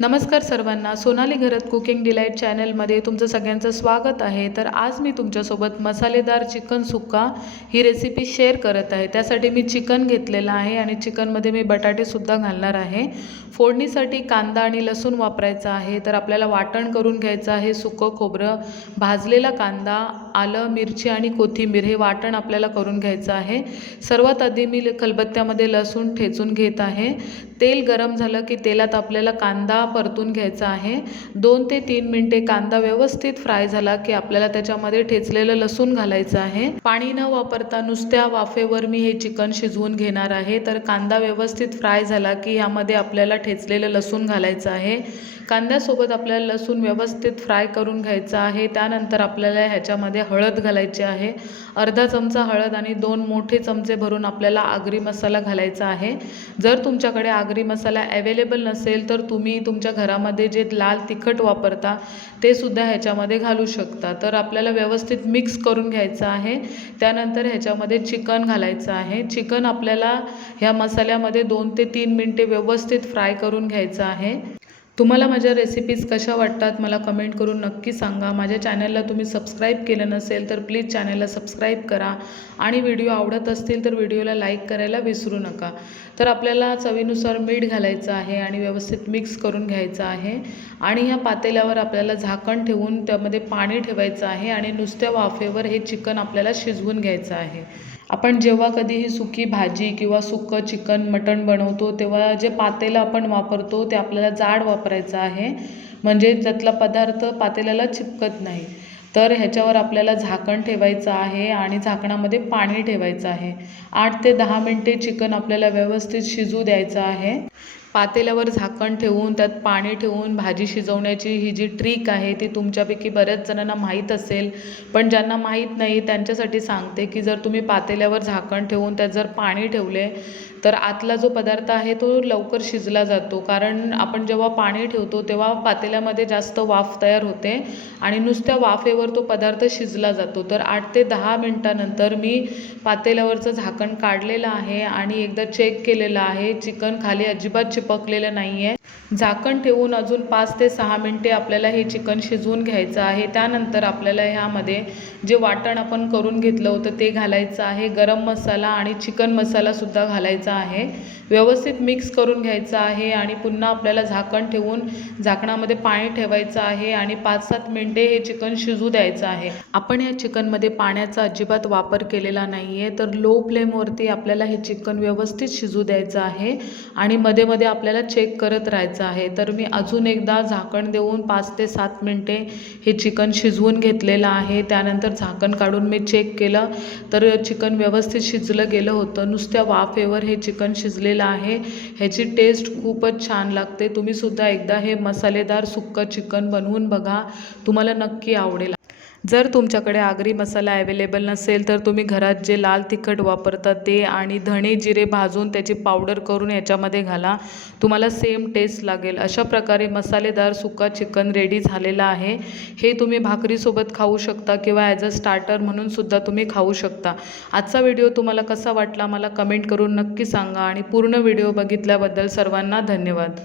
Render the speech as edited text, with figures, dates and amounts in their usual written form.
नमस्कार सर्वांना, सोनाली घरत cooking delight चॅनलमध्ये तुमचं सगळ्यांचं स्वागत आहे। तर आज मी तुमच्यासोबत मसालेदार चिकन सुक्का ही रेसिपी शेअर करत आहे। त्यासाठी मी चिकन घेतलेलं आहे आणि चिकनमध्ये मी बटाटेसुद्धा घालणार आहे। फोडणीसाठी कांदा आणि लसूण वापरायचा आहे। तर आपल्याला वाटण करून घ्यायचं आहे। सुकं खोबरं, भाजलेला कांदा, आलं, मिरची आणि कोथिंबीर हे वाटण आपल्याला करून घ्यायचं आहे। सर्वात आधी मी खलबत्त्यामध्ये लसूण ठेचून घेत आहे। तेल गरम झालं की तेलात आपल्याला कांदा परतून घ्यायचा आहे। 2 ते 3 मिनिटे कांदा व्यवस्थित फ्राय झाला की आपल्याला त्याच्यामध्ये ठेचलेलं लसूण घालायचं आहे। पाणी न वापरता नुसत्या वाफेवर मी हे चिकन शिजवून घेणार आहे। तर कांदा व्यवस्थित फ्राय झाला की यामध्ये आपल्याला ठेचलेलं लसूण घालायचं आहे। कांद्यासोबत आपल्याला लसूण व्यवस्थित फ्राय करून घ्यायचं आहे। त्यानंतर आपल्याला ह्याच्यामध्ये हळद घालायची आहे। अर्धा चमचा हळद आणि 2 मोठे चमचे भरून आपल्याला आगरी मसाला घालायचा आहे। जर तुमच्याकडे आगरी मसाला अवेलेबल नसेल तर तुम्ही तुमच्या घरामध्ये जे लाल तिखट वापरता ते सुद्धा ह्याच्यामध्ये घालू शकता। तर आपल्याला व्यवस्थित मिक्स करून घ्यायचं आहे। त्यानंतर ह्याच्यामध्ये चिकन घालायचं आहे। चिकन आपल्याला ह्या मसाल्यामध्ये 2 ते 3 मिनिटे व्यवस्थित फ्राय करून घ्यायचं आहे। तुम्हाला माझ्या रेसिपीज कशा वाटतात मला कमेंट करून नक्की सांगा। माझ्या चॅनलला तुम्ही सबस्क्राईब केलं नसेल तर प्लीज चॅनलला सबस्क्राईब करा आणि व्हिडिओ आवडत असतील तर व्हिडिओला लाईक करायला विसरू नका। तर आपल्याला चवीनुसार मीठ घालायचं आहे आणि व्यवस्थित मिक्स करून घ्यायचं आहे। आणि ह्या पातेल्यावर आपल्याला झाकण ठेवून त्यामध्ये पाणी ठेवायचं आहे आणि नुसत्या वाफेवर हे चिकन आपल्याला शिजवून घ्यायचं आहे। आपण जेव्हा कधीही सुकी भाजी किंवा सुक्कं चिकन मटण बनवतो तेव्हा जे पातेलं आपण वापरतो ते आपल्याला जाड वापरायचं आहे, म्हणजे त्यातला पदार्थ पातेल्याला चिपकत नाही। तर ह्याच्यावर आपल्याला झाकण ठेवायचं आहे आणि झाकणामध्ये पाणी ठेवायचं आहे। 8 ते 10 मिनिटे चिकन आपल्याला व्यवस्थित शिजू द्यायचं आहे। पातेल्यावर झाकण ठेवून त्यात पाणी ठेवून भाजी शिजवण्याची ही जी ट्रिक आहे ती तुमच्यापैकी बऱ्याच जणांना माहीत असेल, पण ज्यांना माहीत नाही त्यांच्यासाठी सांगते की जर तुम्ही पातेल्यावर झाकण ठेवून त्यात जर पाणी ठेवले तर आतला जो पदार्थ आहे तो लवकर शिजला जातो। कारण आपण जेव्हा पाणी ठेवतो तेव्हा पातेल्यामध्ये जास्त वाफ तयार होते आणि नुसत्या वाफेवर तो पदार्थ शिजला जातो। तर 8 ते 10 मिनिटानंतर मी पातेल्यावरचं झाकण काढलेलं आहे आणि एकदा चेक केलेलं आहे। चिकन खाली अजिबात चिपकलेलं नाही आहे। झाकण ठेवून अजून 5 ते 6 मिनिटे आपल्याला हे चिकन शिजवून घ्यायचं आहे। त्यानंतर आपल्याला ह्यामध्ये जे वाटण आपण करून घेतलं होतं ते घालायचं आहे। गरम मसाला आणि चिकन मसालासुद्धा घालायचा आहे। व्यवस्थित मिक्स करून घ्यायचं आहे आणि पुन्हा आपल्याला झाकण ठेवून झाकणामध्ये पाणी ठेवायचं आहे आणि 5-7 मिनिटे हे चिकन शिजू द्यायचं आहे। आपण या चिकनमध्ये पाण्याचा अजिबात वापर केलेला नाही आहे। तर लो फ्लेमवरती आपल्याला हे चिकन व्यवस्थित शिजू द्यायचं आहे आणि मध्ये मध्ये आपल्याला चेक करत राहायचं आहे। तर मी अजून एकदा झाकण देऊन 5 ते 7 मिनिटे हे चिकन शिजवून घेतलेलं आहे। त्यानंतर झाकण काढून मी चेक केलं तर चिकन व्यवस्थित शिजलं गेलं होतं। नुसत्या वाफेवर हे चिकन शिजलेलं आहे। ह्याची टेस्ट खूपच छान लागते। तुम्ही सुद्धा एकदा हे मसालेदार सुक्कं चिकन बनवून बघा, तुम्हाला नक्की आवडेल। जर तुमच्याकडे आगरी मसाला अवेलेबल नसेल तर तुम्ही घरात जे लाल तिखट वापरता ते आणि धणे जिरे भाजून त्याची पावडर करून याच्यामध्ये घाला, तुम्हाला सेम टेस्ट लागेल। अशा प्रकारे मसालेदार सुक्का चिकन रेडी झालेला आहे। हे तुम्ही भाकरीसोबत खाऊ शकता किंवा ॲज अ स्टार्टर म्हणून सुद्धा तुम्ही खाऊ शकता। आजचा व्हिडिओ तुम्हाला कसा वाटला मला कमेंट करून नक्की सांगा आणि पूर्ण व्हिडिओ बघितल्याबद्दल सर्वांना धन्यवाद।